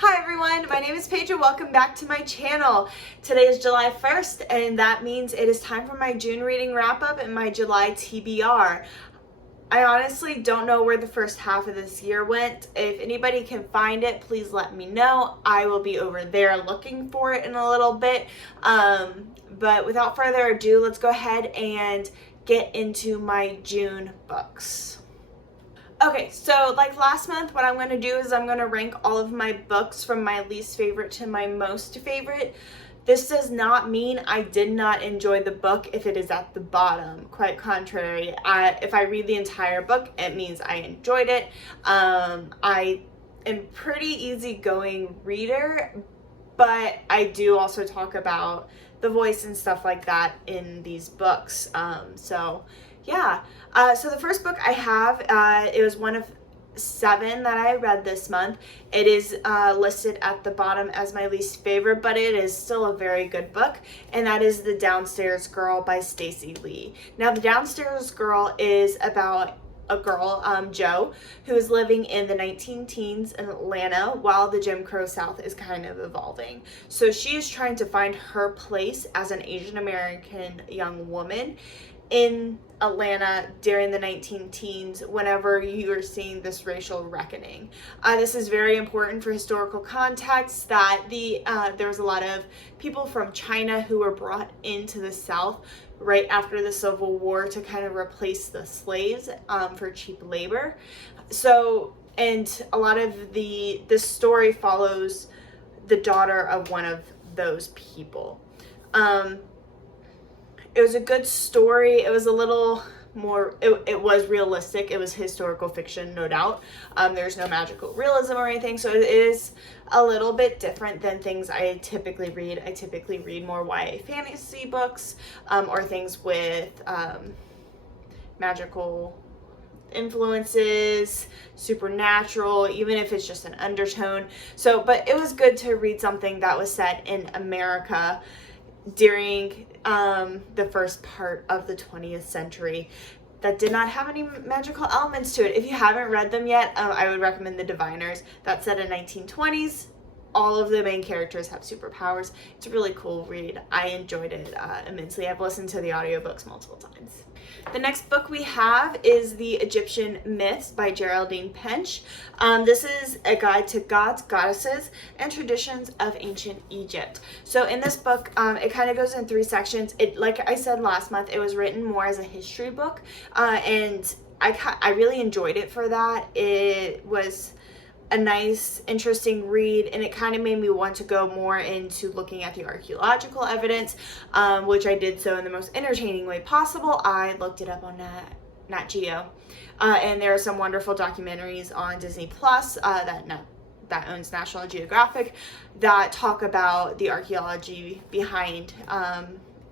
Hi everyone, my name is Paige and welcome back to my channel. Today is July 1st and that means it is time for my June reading wrap up and my July TBR. I honestly don't know where the first half of this year went. If anybody can find it, please let me know. I will be over there looking for it in a little bit. But without further ado, let's go ahead and get into my June books. Okay, so like last month, what I'm going to do is I'm going to rank all of my books from my least favorite to my most favorite. This does not mean I did not enjoy the book if it is at the bottom. Quite contrary, if I read the entire book, it means I enjoyed it. I am pretty easygoing reader, but I do also talk about the voice and stuff like that in these books. Yeah. So the first book I have, it was one of 7 that I read this month. It is listed at the bottom as my least favorite, but it is still a very good book, and that is The Downstairs Girl by Stacy Lee. Now, The Downstairs Girl is about a girl, Jo, who is living in the 19-teens in Atlanta while the Jim Crow South is kind of evolving. So she is trying to find her place as an Asian American young woman in Atlanta during the 19-teens whenever you are seeing this racial reckoning. This is very important for historical context that there was a lot of people from China who were brought into the South right after the Civil War to kind of replace the slaves for cheap labor. So, and a lot of this story follows the daughter of one of those people. It was a good story. It was a little more, it was realistic. It was historical fiction, no doubt. There's no magical realism or anything, so it is a little bit different than things I typically read. I typically read more YA fantasy books or things with magical influences, supernatural, even if it's just an undertone. So, but it was good to read something that was set in America during the first part of the 20th century that did not have any magical elements to it. If you haven't read them yet, I would recommend The Diviners. That's set in 1920s. All of the main characters have superpowers. It's a really cool read. I enjoyed it immensely. I've listened to the audiobooks multiple times. The next book we have is The Egyptian Myths by Geraldine Pench. This is a guide to gods, goddesses, and traditions of ancient Egypt. So in this book, it kind of goes in 3 sections. Like I said last month, it was written more as a history book, and I really enjoyed it for that. It was a nice, interesting read, and it kind of made me want to go more into looking at the archaeological evidence, which I did so in the most entertaining way possible. I looked it up on Nat Geo, and there are some wonderful documentaries on Disney Plus that owns National Geographic that talk about the archaeology behind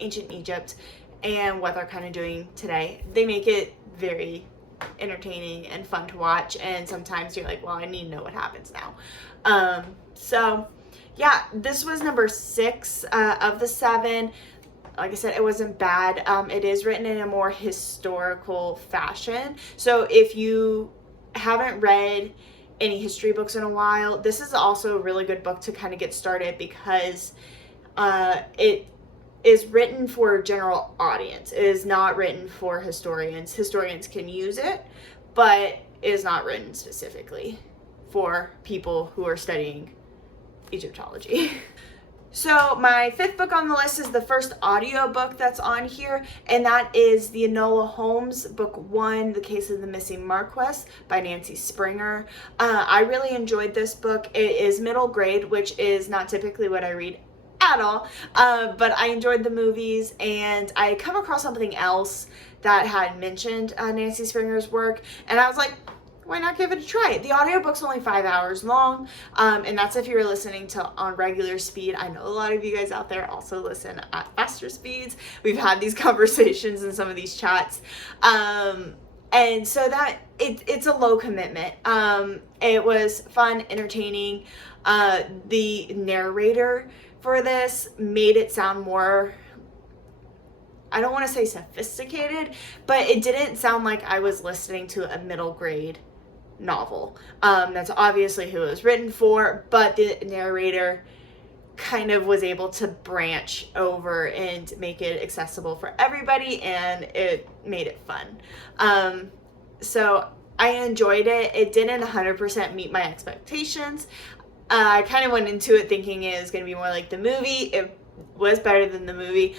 ancient Egypt and what they're kind of doing today. They make it very entertaining and fun to watch, and sometimes you're like, well, I need to know what happens now. So yeah, this was number 6 of the 7. Like I said, it wasn't bad. It is written in a more historical fashion, so if you haven't read any history books in a while, this is also a really good book to kind of get started, because it is written for a general audience. It is not written for historians. Historians can use it, but it is not written specifically for people who are studying Egyptology. So my 5th book on the list is the first audiobook that's on here, and that is the Enola Holmes book 1, The Case of the Missing Marquess by Nancy Springer. I really enjoyed this book. It is middle grade, which is not typically what I read at all, but I enjoyed the movies, and I come across something else that had mentioned Nancy Springer's work, and I was like, why not give it a try? The audiobook's only 5 hours long, and that's if you're listening to on regular speed. I know a lot of you guys out there also listen at faster speeds. We've had these conversations in some of these chats, and so that it's a low commitment. It was fun, entertaining. The narrator for this made it sound more, I don't want to say sophisticated, but it didn't sound like I was listening to a middle grade novel. That's obviously who it was written for, but the narrator kind of was able to branch over and make it accessible for everybody, and it made it fun. So I enjoyed it. It didn't 100% meet my expectations. I kind of went into it thinking it was going to be more like the movie. It was better than the movie,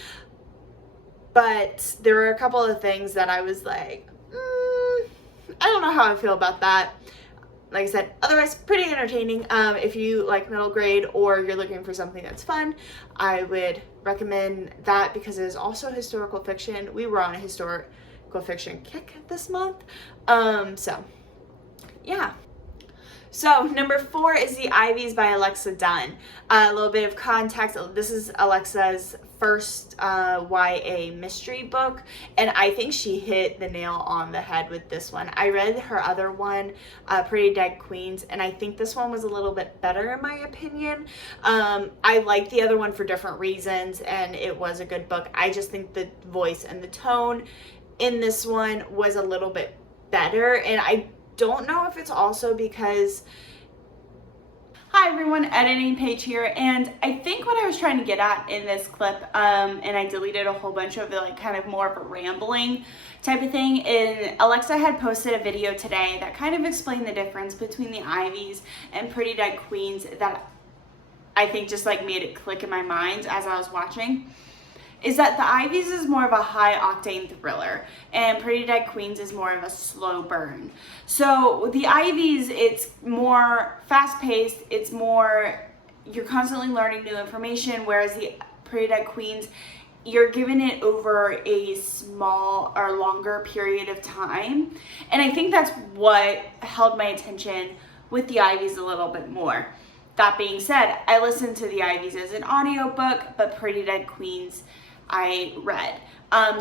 but there were a couple of things that I was like, I don't know how I feel about that. Like I said, otherwise pretty entertaining. If you like middle grade or you're looking for something that's fun, I would recommend that because it is also historical fiction. We were on a historical fiction kick this month. So yeah. So number 4 is The Ivies by Alexa Donne. A little bit of context. This is Alexa's first YA mystery book, and I think she hit the nail on the head with this one. I read her other one, Pretty Dead Queens, and I think this one was a little bit better in my opinion. I liked the other one for different reasons, and it was a good book. I just think the voice and the tone in this one was a little bit better, and I don't know if it's also because... Hi everyone, Editing Paige here, and I think what I was trying to get at in this clip, and I deleted a whole bunch of the like kind of more of a rambling type of thing, and Alexa had posted a video today that kind of explained the difference between the Ivies and Pretty Dead Queens that I think just like made it click in my mind as I was watching. Is that the Ivies is more of a high octane thriller and Pretty Dead Queens is more of a slow burn. So the Ivies, it's more fast paced, it's more, you're constantly learning new information, whereas the Pretty Dead Queens, you're given it over a small or longer period of time. And I think that's what held my attention with the Ivies a little bit more. That being said, I listened to the Ivies as an audiobook, but Pretty Dead Queens I read.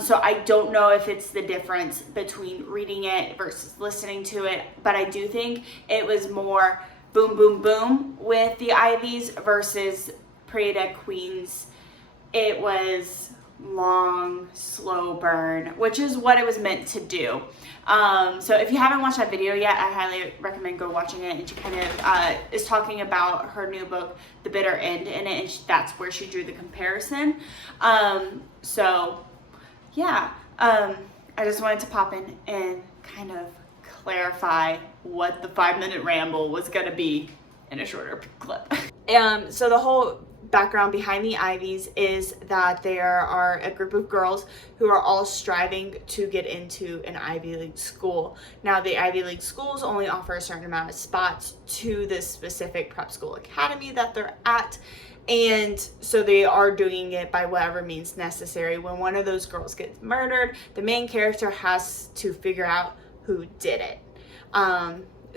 So I don't know if it's the difference between reading it versus listening to it, but I do think it was more boom, boom, boom with the Ivies versus Pretty Dead Queens. It was long, slow burn, which is what it was meant to do. So if you haven't watched that video yet, I highly recommend go watching it. And she kind of is talking about her new book, The Bitter End, in it, and that's where she drew the comparison. So yeah, I just wanted to pop in and kind of clarify what the 5-minute ramble was going to be in a shorter clip. So the whole background behind the Ivies is that there are a group of girls who are all striving to get into an Ivy League school. Now, the Ivy League schools only offer a certain amount of spots to this specific prep school academy that they're at, and so they are doing it by whatever means necessary. When one of those girls gets murdered, the main character has to figure out who did it.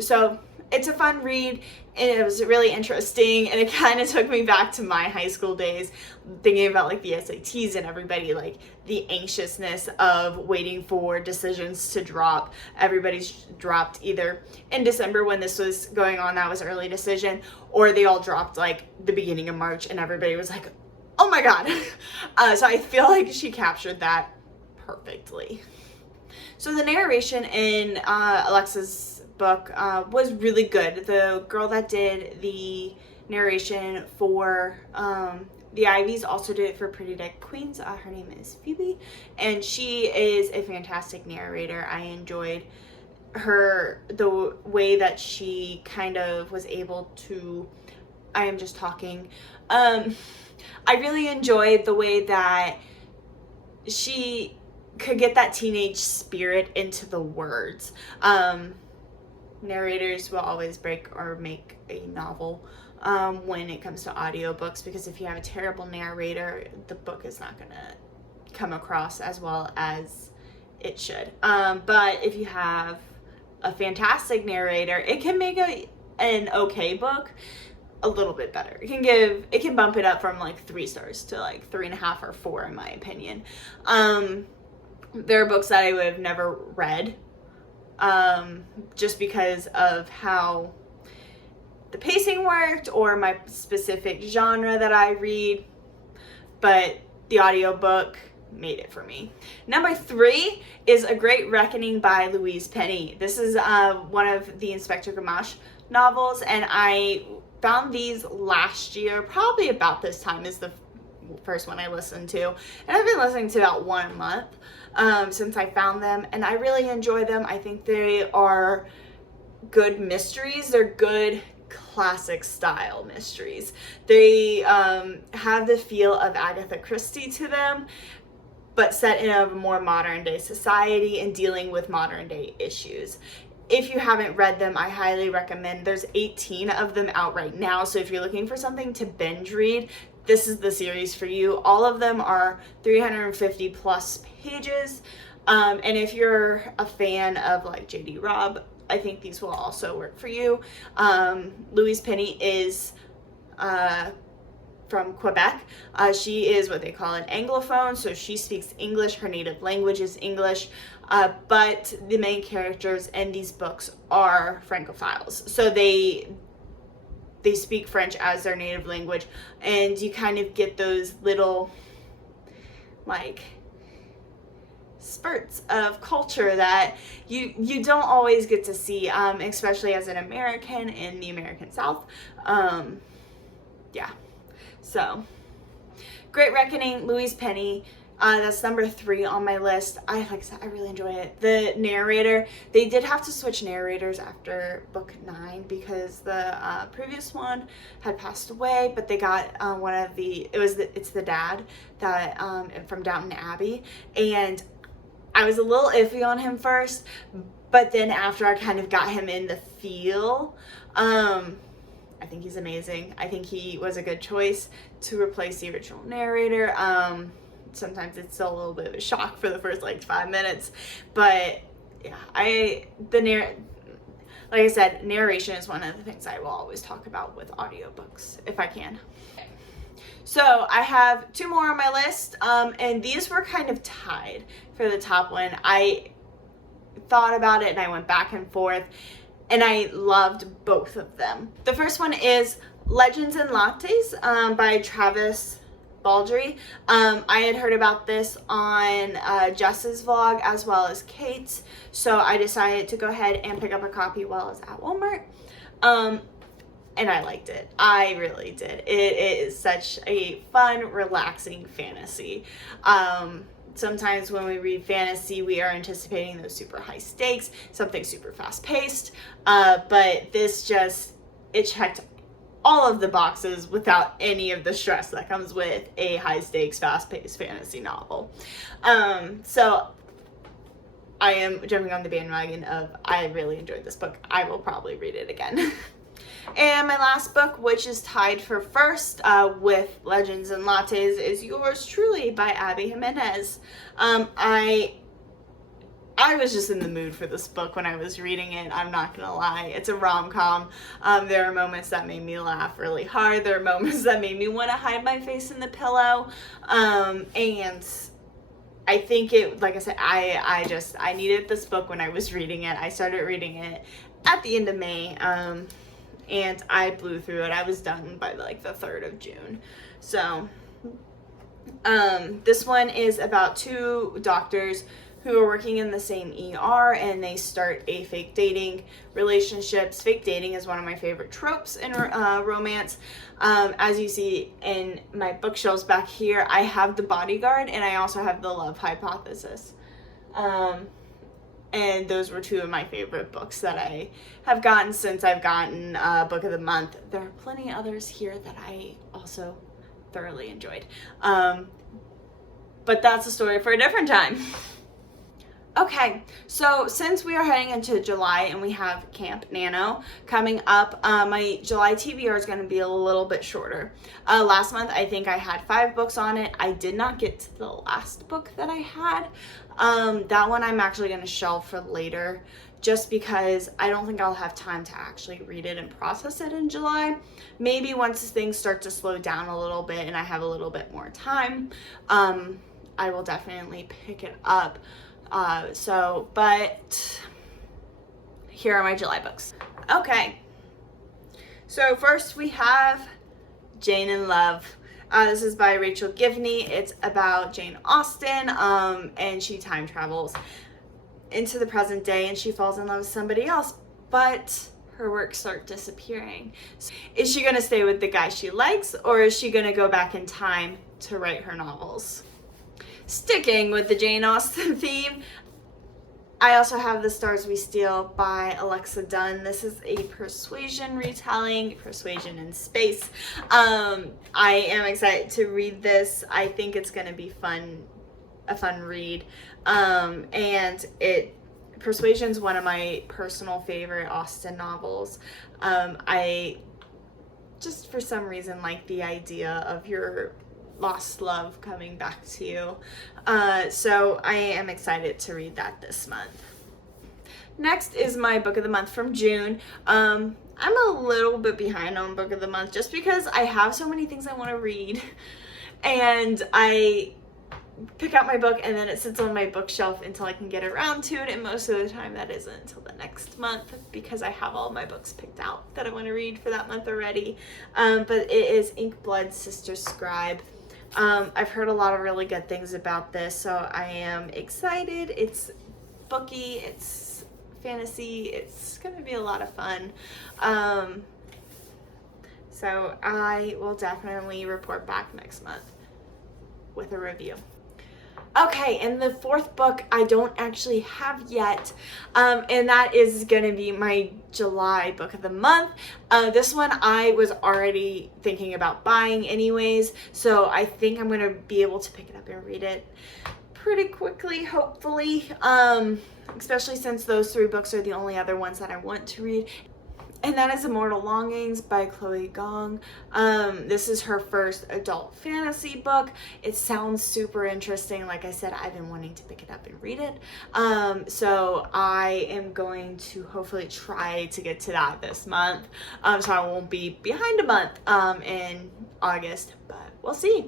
So it's a fun read, and it was really interesting, and it kind of took me back to my high school days, thinking about like the SATs and everybody, like the anxiousness of waiting for decisions to drop. Everybody's dropped either in December when this was going on, that was early decision, or they all dropped like the beginning of March, and everybody was like, oh my god. So I feel like she captured that perfectly. So the narration in Alexa's book was really good. The girl that did the narration for the Ivies also did it for Pretty Dead Queens. Her name is Phoebe, and she is a fantastic narrator. I enjoyed the way that she kind of was able to, I am just talking, I really enjoyed the way that she could get that teenage spirit into the words. Narrators will always break or make a novel when it comes to audiobooks, because if you have a terrible narrator, the book is not going to come across as well as it should. But if you have a fantastic narrator, it can make an okay book a little bit better. It can bump it up from like 3 stars to like 3.5 or 4 in my opinion. There are books that I would have never read just because of how the pacing worked or my specific genre that I read, but the audiobook made it for me. Number 3 is A Great Reckoning by Louise Penny. This is one of the Inspector Gamache novels, and I found these last year, probably about this time is the first one I listened to, and I've been listening to about 1 month since I found them, and I really enjoy them. I think they are good mysteries. They're good classic style mysteries. They have the feel of Agatha Christie to them, but set in a more modern day society and dealing with modern day issues. If you haven't read them, I highly recommend. There's 18 of them out right now, so if you're looking for something to binge read, this is the series for you. All of them are 350 plus pages, and if you're a fan of like J.D. Robb, I think these will also work for you. Louise Penny is from Quebec. She is what they call an Anglophone, so she speaks English. Her native language is English, but the main characters in these books are Francophiles. So they speak French as their native language, and you kind of get those little, like, spurts of culture that you don't always get to see, especially as an American in the American South. Yeah. So, Great Reckoning, Louise Penny. That's number 3 on my list. Like I said, I really enjoy it. The narrator, they did have to switch narrators after book 9 because the previous one had passed away, but they got it's the dad that from Downton Abbey, and I was a little iffy on him first, but then after I kind of got him in the feel, I think he's amazing. I think he was a good choice to replace the original narrator. Sometimes it's still a little bit of a shock for the first like 5 minutes, but yeah, like I said, narration is one of the things I will always talk about with audiobooks if I can. So I have 2 more on my list, and these were kind of tied for the top one. I thought about it and I went back and forth, and I loved both of them. The first one is Legends and Lattes by Travis Baldree. I had heard about this on Jess's vlog as well as Kate's, so I decided to go ahead and pick up a copy while I was at Walmart. And I liked it. I really did. It is such a fun, relaxing fantasy. Sometimes when we read fantasy, we are anticipating those super high stakes, something super fast paced, but this it checked all of the boxes without any of the stress that comes with a high stakes, fast paced fantasy novel. So I am jumping on the bandwagon of, I really enjoyed this book. I will probably read it again. And my last book, which is tied for first with Legends and Lattes, is Yours Truly by Abby Jimenez. I was just in the mood for this book when I was reading it. I'm not gonna lie. It's a rom-com. There are moments that made me laugh really hard. There are moments that made me want to hide my face in the pillow. And I think like I said, I needed this book when I was reading it. I started reading it at the end of May. And I blew through it. I was done by like the 3rd of June. So, this one is about 2 doctors who are working in the same ER, and they start a fake dating relationships. Fake dating is one of my favorite tropes in romance. As you see in my bookshelves back here, I have The Bodyguard, and I also have The Love Hypothesis. And those were 2 of my favorite books that I have gotten since I've gotten Book of the Month. There are plenty others here that I also thoroughly enjoyed. But that's a story for a different time. Okay, so since we are heading into July and we have Camp Nano coming up, my July TBR is going to be a little bit shorter. Last month, I think I had 5 books on it. I did not get to the last book that I had. That one I'm actually going to shelve for later, just because I don't think I'll have time to actually read it and process it in July. Maybe once things start to slow down a little bit and I have a little bit more time, I will definitely pick it up. But here are my July books. Okay, so first we have Jane in Love. This is by Rachel Givney. It's about Jane Austen, and she time travels into the present day, and she falls in love with somebody else, but her works start disappearing. So is she gonna stay with the guy she likes, or is she gonna go back in time to write her novels? Sticking with the Jane Austen theme, I also have The Stars We Steal by Alexa Donne. This is a persuasion retelling, persuasion in space. I am excited to read this. I think it's going to be a fun read. And Persuasion's one of my personal favorite Austen novels. I just for some reason like the idea of your lost love coming back to you. So I am excited to read that this month. Next is my book of the month from June. I'm a little bit behind on book of the month just because I have so many things I want to read, and I pick out my book and then it sits on my bookshelf until I can get around to it, and most of the time that isn't until the next month because I have all my books picked out that I want to read for that month already. But it is Inkblood Sister Scribe. I've heard a lot of really good things about this, so I am excited. It's booky, it's fantasy, it's gonna be a lot of fun. So I will definitely report back next month with a review. Okay, and the fourth book I don't actually have yet, and that is going to be my July book of the month. This one I was already thinking about buying anyways, so I think I'm going to be able to pick it up and read it pretty quickly, hopefully, especially since those 3 books are the only other ones that I want to read. And that is Immortal Longings by Chloe Gong. This is her first adult fantasy book. It sounds super interesting. Like I said, I've been wanting to pick it up and read it. So I am going to hopefully try to get to that this month. So I won't be behind a month in August, but we'll see.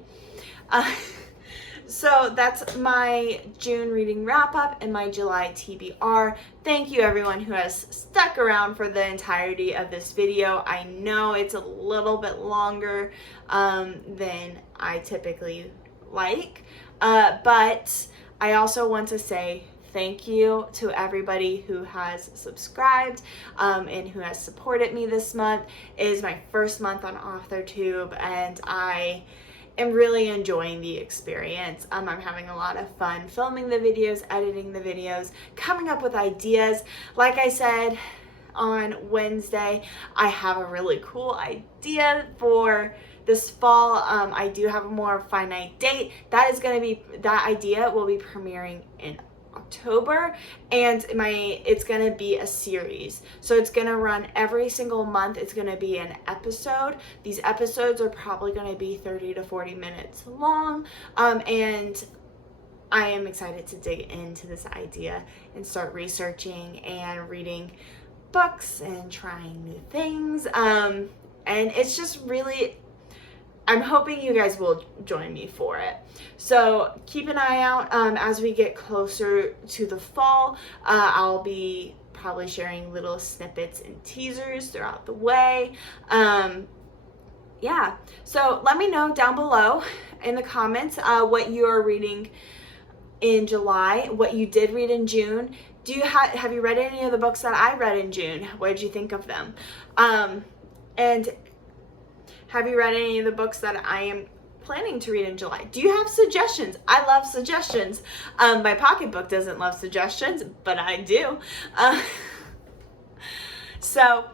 So that's my June reading wrap up and my July TBR. Thank you everyone who has stuck around for the entirety of this video. I know it's a little bit longer than I typically like, but I also want to say thank you to everybody who has subscribed and who has supported me this month. It is my first month on AuthorTube, and I am really enjoying the experience. I'm having a lot of fun filming the videos, editing the videos, coming up with ideas. Like I said on Wednesday, I have a really cool idea for this fall. I do have a more finite date. That idea will be premiering in October, and it's gonna be a series, so it's gonna run every single month. It's gonna be an episode. These episodes are probably gonna be 30 to 40 minutes long, and I am excited to dig into this idea and start researching and reading books and trying new things, and it's just really, I'm hoping you guys will join me for it. So keep an eye out as we get closer to the fall. I'll be probably sharing little snippets and teasers throughout the way. Yeah, so let me know down below in the comments what you're reading in July, what you did read in June. Have you read any of the books that I read in June? What did you think of them? And have you read any of the books that I am planning to read in July? Do you have suggestions? I love suggestions. My pocketbook doesn't love suggestions, but I do. So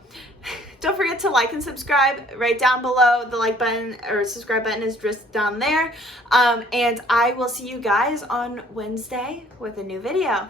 don't forget to like and subscribe right down below. The like button or subscribe button is just down there. And I will see you guys on Wednesday with a new video.